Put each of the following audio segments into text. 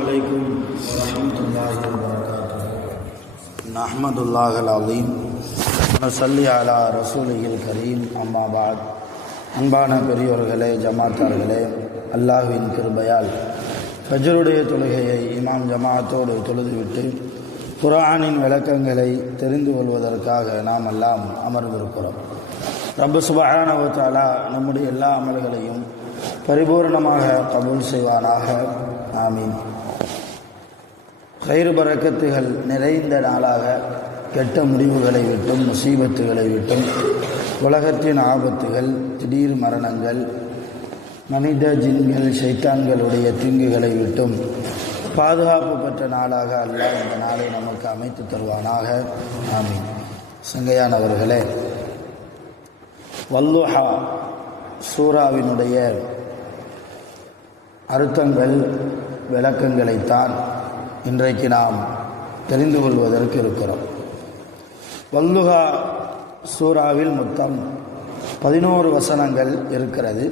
عليكم ورحمة الله وبركاته نحمد الله العظيم ونصلي على رسوله الكريم أما بعد அன்பான பெரியோர்களே, ஜமாத்தார்களே, அல்லாஹ்வின் கிருபையால் ஃபஜ்ருடைய தொழுகையை இமாம் ஜமாத்தோடு தொழுதுவிட்டு குர்ஆனின் விளக்கங்களை தெரிந்து கொள்வதற்காக நாம் எல்லாம் அமர்ந்திருக்கிறோம். ரப்பு சுப்ஹானஹு வ தஆலா நம்முடைய எல்லா அமல்களையும் பரிபூர்ணமாக கபூல் செய்வானாக. ஆமீன். கைரு பரக்கத்துகள் நிறைந்த நாளாக கெட்ட முடிவுகளை விட்டும், முசீபத்துகளை விட்டும், உலகத்தின் ஆபத்துகள், திடீர் மரணங்கள், மனித ஜின்கள், ஷைத்தான்களுடைய தீங்குகளை விட்டும் பாதுகாப்பு பெற்ற நாளாக அல்லாஹ் இந்த நாளை நமக்கு அமைத்து தருவானாக. ஆமீன். சங்கையானவர்களே, வல்லுஹா சூராவினுடைய அர்த்தங்கள், விளக்கங்களைத்தான் இன்றைக்கு நாம் தெரிந்து கொள்வதற்கு இருக்கிறோம். வல்லுஹா சூராவில் மொத்தம் 11 வசனங்கள் இருக்கிறது.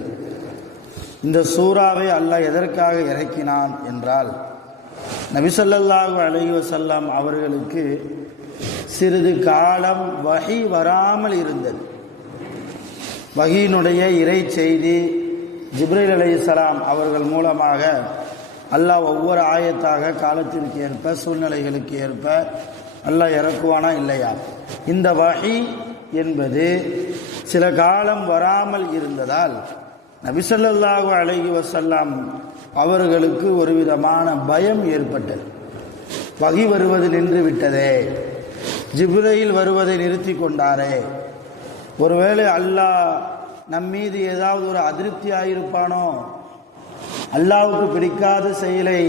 இந்த சூராவை அல்லாஹ் எதற்காக இறக்கினான் என்றால், நபி ஸல்லல்லாஹு அலைஹி வஸல்லம் அவர்களுக்கு சிறிது காலம் வஹி வராமல் இருந்தது. வஹியினுடைய இறை செய்தி ஜிப்ரீல் அலைஹிஸ்ஸலாம் அவர்கள் மூலமாக அல்லாஹ் ஒவ்வொரு ஆயத்தாக காலத்திற்கு ஏற்ப, சூழ்நிலைகளுக்கு ஏற்ப அல்லாஹ் இறக்குவானா இல்லையா? இந்த வஹி என்பது சில காலம் வராமல் இருந்ததால் நபி ஸல்லல்லாஹு அலைஹி வஸல்லம் அவர்களுக்கு ஒரு விதமான பயம் ஏற்பட்டது. வஹி வருவது நின்று விட்டதே, ஜிப்ரீல் வருவதை நிறுத்தி கொண்டாரே, ஒருவேளை அல்லாஹ் நம்மீது ஏதாவது ஒரு அதிருப்தி ஆயிருப்பானோ, அல்லாஹ்வுக்கு பிடிக்காத செயலை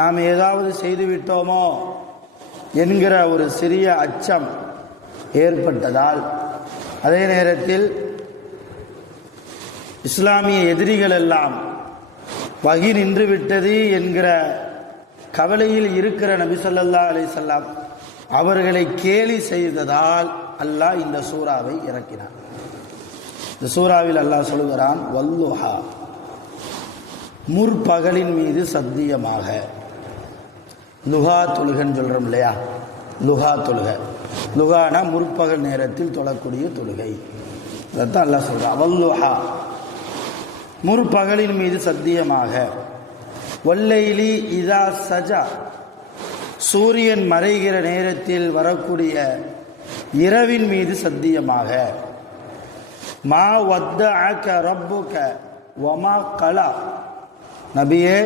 நாம் ஏதாவது செய்துவிட்டோமோ என்கிற ஒரு சிறிய அச்சம் ஏற்பட்டதால், அதே நேரத்தில் இஸ்லாமிய எதிரிகள் எல்லாம் வஹி நின்று விட்டது என்கிற கவலையில் இருக்கிற நபி ஸல்லல்லாஹு அலைஹி வஸல்லம் அவர்களை கேலி செய்ததால் அல்லாஹ் இந்த சூறாவை இறக்கினார். இந்த சூறாவில் அல்லாஹ் சொல்கிறான், வல்லுஹா, முற்பகலின் மீது சத்தியமாக. லுஹா தொழுகன்னு சொல்கிறோம் இல்லையா? லுஹா தொழுகை, லுஹானா முற்பகல் நேரத்தில் தொழக்கூடிய தொழுகை. அதைத்தான் அல்லாஹ் சொல்கிறான். வல்லுஹா, முற்பகலின் மீது சத்தியமாக. வல்லைலி இதா சஜா, சூரியன் மறைகிற நேரத்தில் வரக்கூடிய இரவின் மீது சத்தியமாக. மா வத்தஅக ரப்புக வமா கலா, நபியே,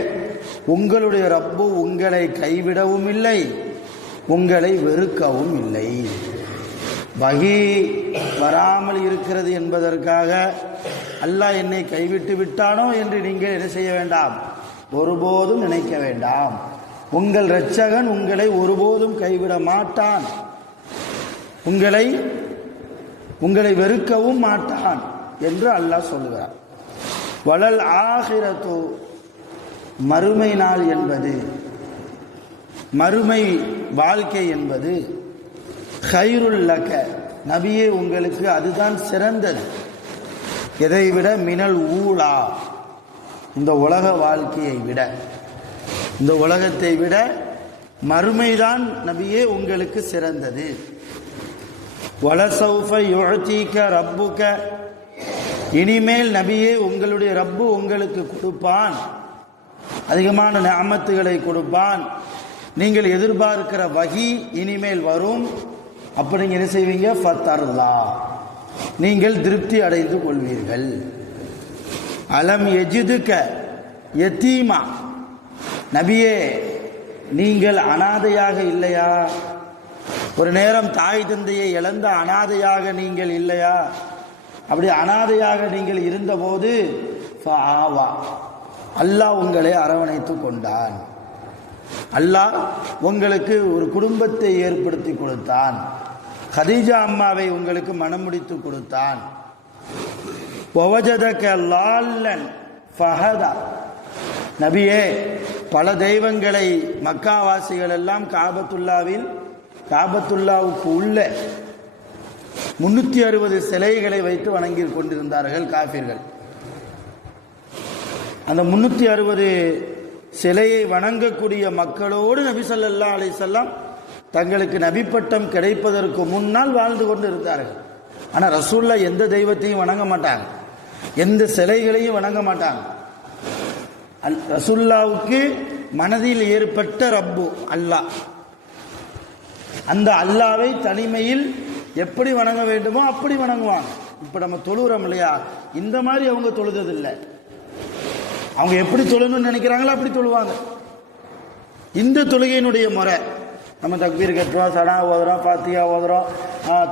உங்களுடைய ரப்பு உங்களை கைவிடவும் இல்லை, உங்களை வெறுக்கவும் இல்லை. வஹி வராமல் இருக்கிறது என்பதற்காக அல்லாஹ் என்னை கைவிட்டு விட்டானோ என்று நீங்கள் என்ன செய்ய வேண்டாம், ஒருபோதும் நினைக்க வேண்டாம். உங்கள் இரட்சகன் உங்களை ஒருபோதும் கைவிட மாட்டான், உங்களை வெறுக்கவும் மாட்டான் என்று அல்லாஹ் சொல்கிறார். வலல் ஆகிரத்து, மறுமை நாள் என்பது, மறுமை வாழ்க்கை என்பது, கைருல் லக, நபியே உங்களுக்கு அதுதான் சிறந்தது. எதை விட? மினல் ஊலா, இந்த உலக வாழ்க்கையை விட, இந்த உலகத்தை விட மறுமைதான் நபியே உங்களுக்கு சிறந்தது. வலசௌஃப யுஅதீக ரப்புக, இனிமேல் நபியே உங்களுடைய ரப்பு உங்களுக்கு கொடுப்பான், அதிகமான நிஅமத்துகளை கொடுப்பான். நீங்கள் எதிர்பார்க்கிற வஹி இனிமேல் வரும். அப்போ நீங்கள் என்ன செய்வீங்க? ஃபதர்லா, நீங்கள் திருப்தி அடைந்து கொள்வீர்கள். அலம் யஜிதுக யதீமா, நபியே நீங்கள் அனாதையாக இல்லையா? ஒரு நேரம் தாய் தந்தையை இழந்த அனாதையாக நீங்கள் இல்லையா? அப்படி அனாதையாக நீங்கள் இருந்தபோது ஃபஆவா, அல்லாஹ் உங்களை அரவணைத்து கொண்டான். அல்லாஹ் உங்களுக்கு ஒரு குடும்பத்தை ஏற்படுத்தி கொடுத்தான். கதீஜா அம்மாவை உங்களுக்கு மனம் முடித்து கொடுத்தான். வவஜதக லால்லன் ஃபஹதா, நபியே பல தெய்வங்களை மக்காவாசிகள் எல்லாம் காபத்துல்லாவுக்கு உள்ள 360 சிலைகளை வைத்து வணங்கி கொண்டிருந்தார்கள் காஃபிர்கள். அந்த 360 சிலையை வணங்கக்கூடிய மக்களோடு நபி ஸல்லல்லாஹு அலைஹி வஸல்லம் தங்களுக்கு நபி பட்டம் கிடைப்பதற்கு முன்னால் வாழ்ந்து கொண்டு இருந்தார்கள். ஆனால் ரசூலுல்லாஹ் எந்த தெய்வத்தையும் வணங்க மாட்டாங்க, எந்த சிலைகளையும் வணங்க மாட்டாங்க. ரசூலுல்லாஹ்வுக்கு மனதில் ஏற்பட்ட ரப்பு அல்லாஹ், அந்த அல்லாவை தனிமையில் எப்படி வணங்க வேண்டுமோ அப்படி வணங்குவாங்க. இப்ப நம்ம தொழுகிறோம் இல்லையா, இந்த மாதிரி அவங்க தொழுததில்லை. அவங்க எப்படி தொழணும்னு நினைக்கிறாங்களோ அப்படி தொழுவாங்க. இந்த தொழுகையினுடைய முறை, நம்ம தக்பீர் கட்டுறோம், சனா ஓதுறோம், ஃபாத்தியா ஓதுறோம்,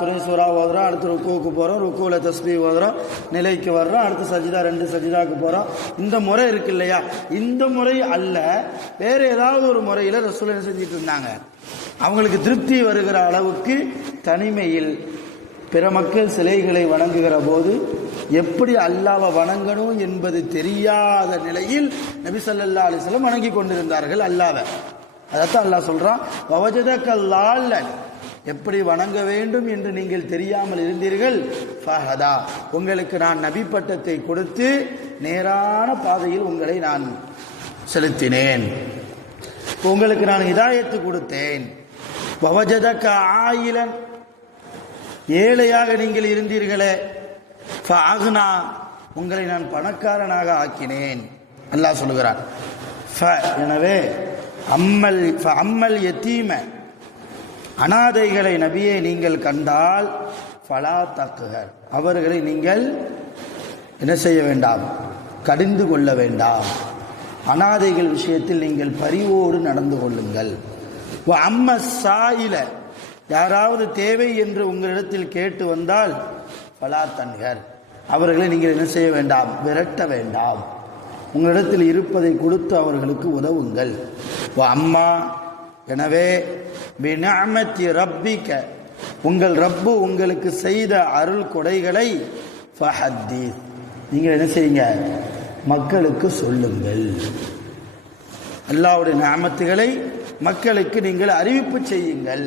துணை சூறா ஓதுறோம், அடுத்து ருக்குவுக்கு போகிறோம், ருக்குவில் தஸ்பீ ஓதுறோம், நிலைக்கு வர்றோம், அடுத்து சஜிதா 2 சஜிதாவுக்கு போகிறோம். இந்த முறை இருக்கு இல்லையா, இந்த முறை அல்ல, வேறு ஏதாவது ஒரு முறையில் ரசூல் என்ன செஞ்சுட்டு இருந்தாங்க, அவங்களுக்கு திருப்தி வருகிற அளவுக்கு தனிமையில் பிற மக்கள் சிலைகளை வணங்குகிற போது எப்படி அல்லாஹ்வை வணங்கணும் என்பது தெரியாத நிலையில் நபி ஸல்லல்லாஹு அலைஹி வஸல்லம் வணங்கி கொண்டிருந்தார்கள் அல்லாஹ்வை. அதைத்தான் அல்லாஹ் சொல்றான், வவஜதக லால்லன், எப்படி வணங்க வேண்டும் என்று நீங்கள் தெரியாமல் இருந்தீர்கள், ஃபஹதா, உங்களுக்கு நான் நபி பட்டத்தை கொடுத்து நேரான பாதையில் உங்களை நான் செலுத்தினேன், உங்களுக்கு நான் ஹிதாயத்து கொடுத்தேன். வவஜதக ஆயிலன், ஏழையாக நீங்கள் இருந்தீர்களே, ஃபஅக்னா, உங்களை நான் பணக்காரனாக ஆக்கினேன். அல்லாஹ் சொல்லுகிறான். எனவே அம்மல் யத்தீம, அனாதைகளை நபியே நீங்கள் கண்டால் ஃபலா தக்ஹர், அவர்களை நீங்கள் என்ன செய்ய வேண்டாம், கடிந்து கொள்ள வேண்டாம். அனாதைகள் விஷயத்தில் நீங்கள் பரிவோடு நடந்து கொள்ளுங்கள். அம்ம சாயில, யாராவது தேவை என்று உங்களிடத்தில் கேட்டு வந்தால் ஃபலா தன்ஹர், அவர்களை நீங்கள் என்ன செய்ய வேண்டாம், விரட்ட வேண்டாம். உங்களிடத்தில் இருப்பதை கொடுத்து அவர்களுக்கு உதவுங்கள். அம்மா, எனவே பிநிஅமத்தி ரப்பிக, உங்கள் ரப்பு உங்களுக்கு செய்த அருள் கொடைகளை ஃபஹத்தீஸ், நீங்கள் என்ன செய்யுங்க, மக்களுக்கு சொல்லுங்கள். அல்லாஹ்வுடைய நிஅமத்துகளை மக்களுக்கு நீங்கள் அறிவிப்பு செய்யுங்கள்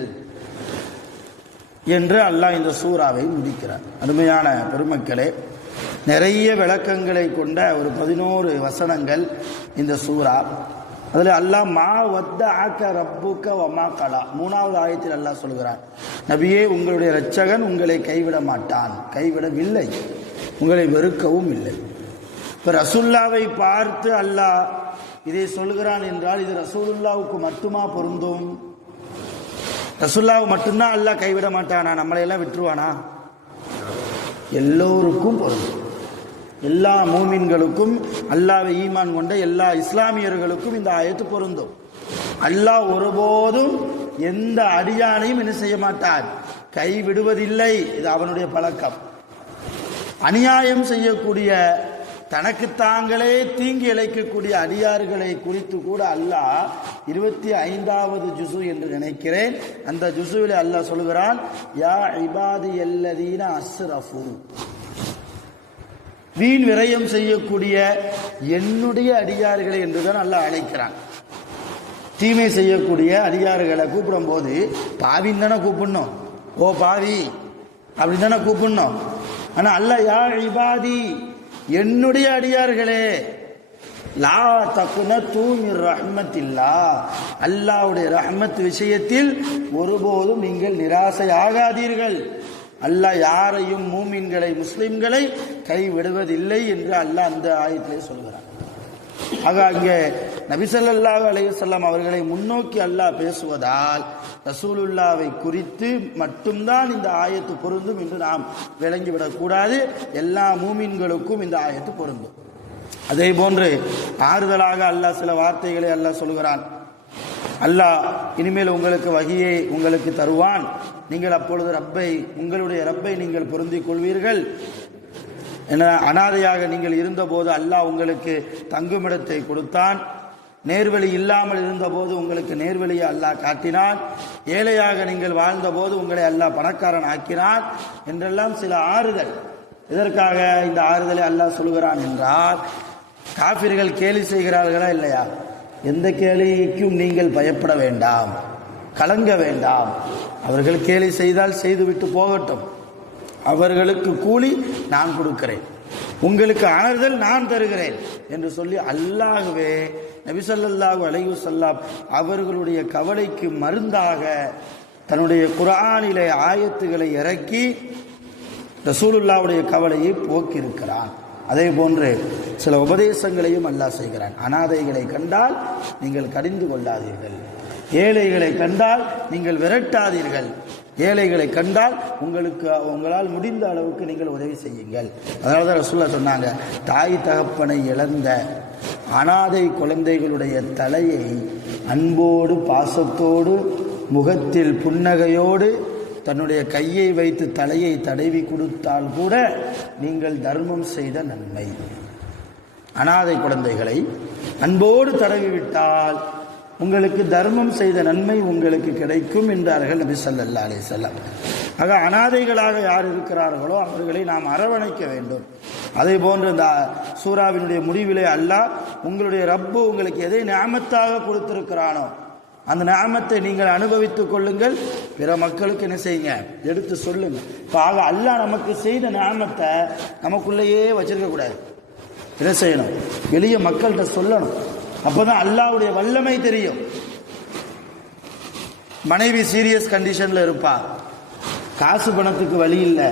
என்று அல்லாஹ் இந்த சூறாவை முடிக்கிறார். அருமையான பெருமக்களே, நிறைய விளக்கங்களை கொண்ட ஒரு 11 வசனங்கள் இந்த சூரா. அதில் அல்லாஹ் மா வத்தஅக ரப்புக வமா கலா, 3வது ஆயத்தில் அல்லாஹ் சொல்கிறான், நபியே உங்களுடைய இரட்சகன் உங்களை கைவிட மாட்டான், கைவிடவில்லை, உங்களை வெறுக்கவும் இல்லை. இப்போ ரசூலுல்லாவை பார்த்து அல்லாஹ் இதை சொல்கிறான் என்றால் இது ரசூலுல்லாவுக்கு மட்டுமா பொருந்தும்? ரசூலுல்லாவை மட்டும்தான் அல்லாஹ் கைவிட மாட்டானா, நம்மளையெல்லாம் விட்டுருவானா? எல்லோருக்கும் பொருந்தும். எல்லா மூமின்களுக்கும், அல்லாஹ்வை ஈமான் கொண்ட எல்லா இஸ்லாமியர்களுக்கும் இந்த ஆயத்து பொருந்தும். அல்லாஹ் ஒருபோதும் எந்த அடியானையும் என்ன செய்ய மாட்டான், கைவிடுவதில்லை. இது அவனுடைய பழக்கம். அநியாயம் செய்யக்கூடிய, தனக்கு தாங்களே தீங்கி இழைக்கக்கூடிய அடியார்களை குறித்து கூட அல்லாஹ் 25வது ஜுசு என்று நினைக்கிறேன், அந்த ஜுசுவில் அல்லாஹ் சொல்கிறான், யா இபாதி அல்லதீன அஸ்ரஃபு, வீண் விரயம் செய்யக்கூடிய என்னுடைய அடியார்களை என்றுதான் அல்லாஹ் அழைக்கிறான். தீமை செய்யக்கூடிய அடியார்களை கூப்பிடும் போது பாவின்னு தானே கூப்பிடணும், ஓ பாவி அப்படின்னு தானே கூப்பிடணும். ஆனா அல்லாஹ் யா இபாதி, என்னுடைய அடியார்களே, லா தக்னது மிர் ரஹ்மத்தில்லாஹ், அல்லாஹ்வுடைய ரஹ்மத் விஷயத்தில் ஒருபோதும் நீங்கள் நிராசையாகாதீர்கள். அல்லாஹ் யாரையும், மூமின்களை, முஸ்லிம்களை கைவிடுவதில்லை என்று அல்லாஹ் அந்த ஆயத்திலே சொல்கிறார். ஆக அங்கே நபி ஸல்லல்லாஹு அலைஹி வஸல்லம் அவர்களை முன்னோக்கி அல்லாஹ் பேசுவதால் ரசூலுல்லாவை குறித்து மட்டும்தான் இந்த ஆயத்து பொருந்தும் என்று நாம் விளங்கிவிடக்கூடாது. எல்லா மூமின்களுக்கும் இந்த ஆயத்து பொருந்தும். அதே போன்று ஆறுதலாக அல்லாஹ் சில வார்த்தைகளை அல்லாஹ் சொல்கிறான். அல்லாஹ் இனிமேல் உங்களுக்கு வஹியை உங்களுக்கு தருவான், நீங்கள் அப்பொழுது ரப்பை, உங்களுடைய ரப்பை நீங்கள் பொருந்திக் கொள்வீர்கள். என அனாதையாக நீங்கள் இருந்தபோது அல்லாஹ் உங்களுக்கு தங்குமிடத்தை கொடுத்தான், நேர்வழி இல்லாமல் இருந்தபோது உங்களுக்கு நேர்வழியை அல்லாஹ் காட்டினான், ஏழையாக நீங்கள் வாழ்ந்தபோது உங்களை அல்லாஹ் பணக்காரன் ஆக்கினான் என்றெல்லாம் சில ஆறுதல். இதற்காக இந்த ஆறுதலை அல்லாஹ் சொல்கிறான் என்றால், காஃபிர்கள் கேலி செய்கிறார்களா இல்லையா? எந்த கேலிக்கும் நீங்கள் பயப்பட வேண்டாம், கலங்க வேண்டாம். அவர்கள் கேலி செய்தால் செய்துவிட்டு போகட்டும், அவர்களுக்கு கூலி நான் கொடுக்கிறேன், உங்களுக்கு ஆறுதல் நான் தருகிறேன் என்று சொல்லி அல்லாஹ்வே நபி ஸல்லல்லாஹு அலைஹி வஸல்லம் அவர்களுடைய கவலைக்கு மருந்தாக தன்னுடைய குர்ஆனிலே ஆயத்துகளை இறக்கி ரசூலுல்லாஹ்வுடைய கவலையை போக்கியிருக்கிறான். அதே போன்று சில உபதேசங்களையும் அல்லாஹ் செய்கிறான். அனாதைகளை கண்டால் நீங்கள் கடிந்து கொள்ளாதீர்கள், ஏழைகளை கண்டால் நீங்கள் விரட்டாதீர்கள், ஏழைகளை கண்டால் உங்களால் முடிந்த அளவுக்கு நீங்கள் உதவி செய்யுங்கள். அதனால தான் ரசூலுல்லாஹ் சொன்னாங்க, தாய் தகப்பனை இழந்த அனாதை குழந்தைகளுடைய தலையை அன்போடு பாசத்தோடு முகத்தில் புன்னகையோடு தன்னுடைய கையை வைத்து தலையை தடவி கொடுத்தால் கூட நீங்கள் தர்மம் செய்த நன்மை. அனாதை குழந்தைகளை அன்போடு தடவிவிட்டால் உங்களுக்கு தர்மம் செய்த நன்மை உங்களுக்கு கிடைக்கும் என்றார்கள் நபி ஸல்லல்லாஹு அலைஹி வஸல்லம். ஆக அனாதைகளாக யார் இருக்கிறார்களோ அவர்களை நாம் அரவணைக்க வேண்டும். அதே போன்று இந்த சூராவினுடைய முடிவிலே அல்லாஹ் உங்களுடைய ரப்பு உங்களுக்கு எதை நிஅமத்தாக கொடுத்திருக்கிறானோ அந்த நிஅமத்தை நீங்கள் அனுபவித்துக் கொள்ளுங்கள், பிற மக்களுக்கு என்ன செய்யுங்க, எடுத்து சொல்லுங்க. இப்போ ஆக அல்லாஹ் நமக்கு செய்த நிஅமத்தை நமக்குள்ளேயே வச்சிருக்க கூடாது, என்ன செய்யணும், வெளியே மக்கள்கிட்ட சொல்லணும். அப்போதான் அல்லாஹ்வுடைய வல்லமை தெரியும். மனைவி சீரியஸ் கண்டிஷன்ல இருப்பா, காசு பணத்துக்கு வழி இல்லை,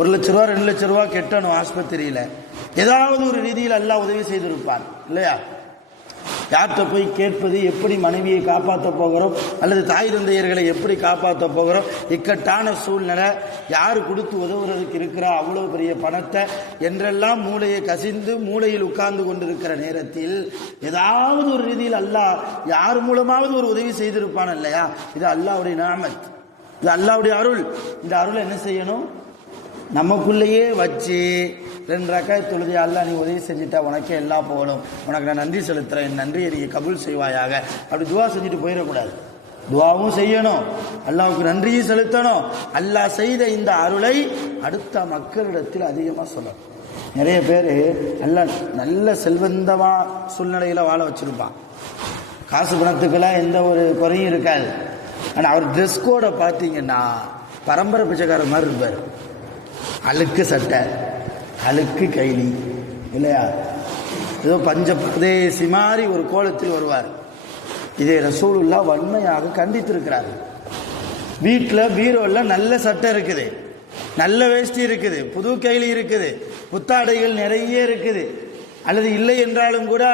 1 லட்ச ரூபா 2 லட்ச ரூபா கெட்டணும் ஆஸ்பத்திரியில், ஏதாவது ஒரு ரீதியில் அல்லாஹ் உதவி செய்திருப்பான் இல்லையா? யார்கிட்ட போய் கேட்பது, எப்படி மனைவியை காப்பாற்ற போகிறோம் அல்லது தாய் தந்தையர்களை எப்படி காப்பாற்ற போகிறோம், இக்கட்டான சூழ்நிலை, யார் கொடுத்து உதவுறதுக்கு இருக்கிறா அவ்வளோ பெரிய பணத்தை என்றெல்லாம் மூளையை கசிந்து மூளையில் உட்கார்ந்து கொண்டிருக்கிற நேரத்தில் ஏதாவது ஒரு ரீதியில் அல்லாஹ் யார் மூலமாவது ஒரு உதவி செய்திருப்பான் இல்லையா? இது அல்லாஹ்வுடைய நிஅமத், இது அல்லாஹ்வுடைய அருள். இந்த அருளை என்ன செய்யணும், நமக்குள்ளேயே வச்சு 2 ரக்காத் தொழுது, அல்லாஹ் நீ உதவி செஞ்சுட்டா உனக்கே எல்லாம் போகணும், உனக்கு நான் நன்றி செலுத்துறேன், என் நன்றியை நீ கபூல் செய்வாயாக, அப்படி துவா செஞ்சுட்டு போயிடக்கூடாது. துவாவும் செய்யணும், அல்லாஹ்வுக்கு நன்றியும் செலுத்தணும். அல்லாஹ் செய்த இந்த அருளை அடுத்த மக்களிடத்தில் அதிகமாக சொல்லணும். நிறைய பேர் நல்ல செல்வந்தமா சூழ்நிலையில் வாழ வச்சிருப்பான், காசு பணத்துக்கெல்லாம் எந்த ஒரு குறையும் இருக்காது. ஆனால் அவர் ட்ரெஸ் கோடை பார்த்தீங்கன்னா பரம்பரை பிச்சைக்கார மாதிரி இருப்பார். அழுக்கு சட்டை, அழுக்கு கைலி இல்லையா, ஏதோ பஞ்ச பிரதேசி மாதிரி ஒரு கோலத்தில் வருவார். இதை ரசூலுல்லாஹ் வன்மையாக கண்டித்திருக்கிறார். வீட்டில் பீரோவில் நல்ல சட்டை இருக்குது, நல்ல வேஷ்டி இருக்குது, புது கைலி இருக்குது, புத்தாடைகள் நிறைய இருக்குது, அல்லது இல்லை என்றாலும் கூட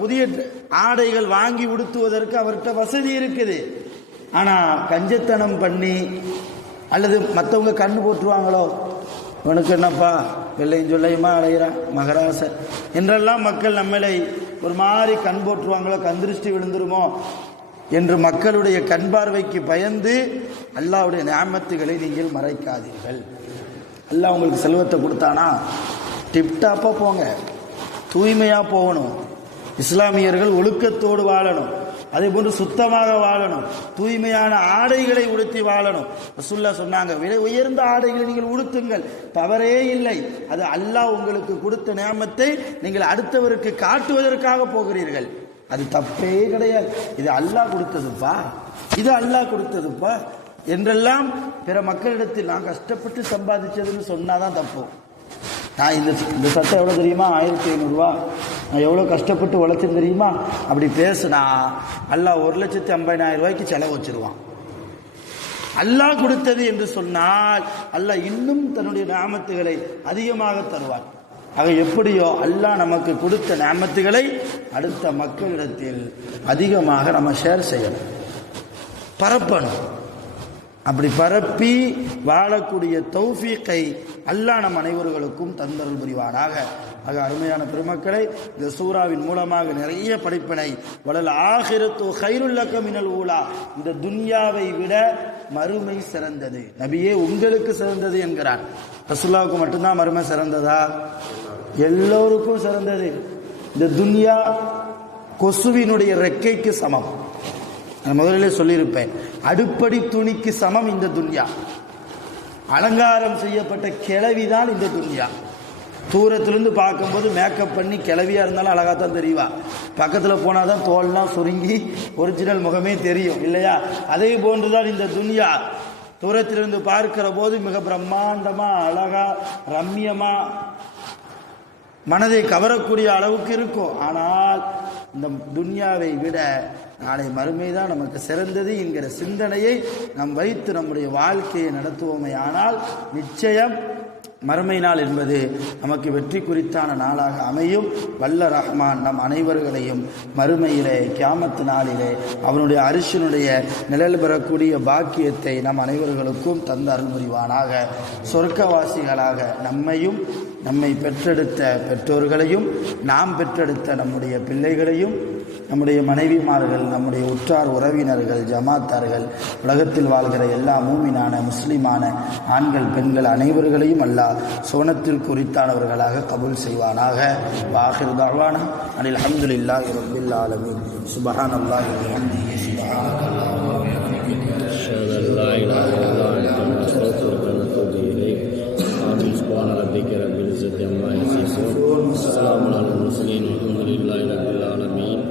புதிய ஆடைகள் வாங்கி உடுத்துவதற்கு அவர்கிட்ட வசதி இருக்குது. ஆனால் கஞ்சத்தனம் பண்ணி அல்லது மற்றவங்க கண்ணு போட்டுருவாங்களோ, உனக்கு என்னப்பா வெள்ளையும் சொல்லையுமா அலைகிறான் மகராச என்றெல்லாம் மக்கள் நம்மளை ஒரு மாதிரி கண் போட்டுருவாங்களோ, கந்திருஷ்டி விழுந்துருமோ என்று மக்களுடைய கண் பார்வைக்கு பயந்து அல்லாஹ்வுடைய நிஅமத்துகளை நீங்கள் மறைக்காதீர்கள். அல்லாஹ் உங்களுக்கு செல்வத்தை கொடுத்தானா டிப்டாப்பாக போங்க, தூய்மையாக போகணும். இஸ்லாமியர்கள் ஒழுக்கத்தோடு வாழணும், அதே போன்று சுத்தமாக வாழணும், தூய்மையான ஆடைகளை உடுத்தி வாழணும். ரசூலுல்லாஹ் சொன்னாங்க, விலை உயர்ந்த ஆடைகளை நீங்கள் உடுத்துங்கள், தவறே இல்லை. அது அல்லாஹ் உங்களுக்கு கொடுத்த நிஅமத்தை நீங்கள் அடுத்தவருக்கு காட்டுவதற்காக போகிறீர்கள், அது தப்பே கிடையாது. இது அல்லாஹ் கொடுத்ததுப்பா, இது அல்லாஹ் கொடுத்ததுப்பா என்றெல்லாம் பிற மக்களிடத்தில் நான் கஷ்டப்பட்டு சம்பாதிச்சதுன்னு சொன்னாதான் தப்பு. நான் இந்த சட்டை எவ்வளோ தெரியுமா, 1500 ரூபா, நான் எவ்வளோ கஷ்டப்பட்டு உழைச்சேன்னு தெரியுமா, அப்படி பேசுனா அல்லாஹ் 1,50,000 ரூபாய்க்கு செலவு வச்சிருவான். அல்லாஹ் கொடுத்தது என்று சொன்னால் அல்லாஹ் இன்னும் தன்னுடைய நிஅமத்துகளை அதிகமாக தருவார். ஆக எப்படியோ அல்லாஹ் நமக்கு கொடுத்த நிஅமத்துகளை அடுத்த மக்களிடத்தில் அதிகமாக நம்ம ஷேர் செய்யணும், பரப்பணும். அப்படி பரப்பி வாழக்கூடிய தௌஃபீக்கை அல்லாஹ் நம் அனைவர்களுக்கும் தந்தருள் புரிவானாக. ஆக அருமையான பெருமக்களை, இந்த சூறாவின் மூலமாக நிறைய படிப்பினை. வலல் ஆகிரத்து கைருல் லக மினல் ஊலா, இந்த துன்யாவை விட மறுமை சிறந்தது, நபியே உங்களுக்கு சிறந்தது என்கிறார். ரசூலுல்லாஹ்வுக்கு மட்டும்தான் மறுமை சிறந்ததா? எல்லோருக்கும் சிறந்தது. இந்த துன்யா கொசுவினுடைய ரெக்கைக்கு சமம். நான் முதலிலே சொல்லியிருப்பேன், அடுப்படி துணிக்கு சமம் இந்த துன்யா. அலங்காரம் செய்யப்பட்ட கிழவிதான் இந்த துன்யா. தூரத்திலிருந்து பார்க்கும்போது மேக்கப் பண்ணி கிளவியாக இருந்தாலும் அழகாக தான் தெரிவா, பக்கத்தில் போனால் தான் தோல்லாம் சுருங்கி ஒரிஜினல் முகமே தெரியும் இல்லையா? அதே போன்றுதான் இந்த துன்யா. தூரத்திலிருந்து பார்க்கிற போது மிக பிரம்மாண்டமாக அழகாக ரம்யமாக மனதை கவரக்கூடிய அளவுக்கு இருக்கும். ஆனால் இந்த துன்யாவை விட நாளை மறுமை தான் நமக்கு சிறந்தது என்கிற சிந்தனையை நாம் வைத்து நம்முடைய வாழ்க்கையை நடத்துவோமே ஆனால் நிச்சயம் மறுமை நாள் என்பது நமக்கு வெற்றி குறித்தான நாளாக அமையும். வல்ல ரஹ்மான் நம் அனைவர்களையும் மறுமையிலே கியாமத்து நாளிலே அவனுடைய அரிசினுடைய நிழல் பெறக்கூடிய பாக்கியத்தை நம் அனைவர்களுக்கும் தந்த அருள் புரிவானாக. சொர்க்கவாசிகளாக நம்மையும் நம்மை பெற்றெடுத்த பெற்றோர்களையும் நாம் பெற்றெடுத்த நம்முடைய பிள்ளைகளையும் நம்முடைய மனைவிமார்கள் நம்முடைய உற்றார் உறவினர்கள் ஜமாத்தார்கள் உலகத்தில் வாழ்கிற எல்லா மூமினான முஸ்லிமான ஆண்கள் பெண்கள் அனைவர்களையும் அல்லாஹ் சுவனத்திற்கு உரித்தானவர்களாக கபூல் செய்வானாக. வாஹிர் தஅவானா அனில் ஹம்துலில்லாஹி ரப்பில் ஆலமீன். சுப்ஹானல்லாஹி வ பிஹம்திஹி சுப்ஹானல்லாஹி வ பிஹம்திஹி அஷ்ஹது அன் லா இலாஹா இல்லல்லா அன்த அஸ்தக்ஃபிருக வ அத்தூபு இலைக். ஆமீன். சுப்ஹான ரப்பிக ரப்பில் இஸ்ஸத்தி அம்மா யசிஃபூன். ஸலாமுன் அலல் முர்ஸலீன் வல்ஹம்துலில்லாஹி ரப்பில் ஆலமீன்.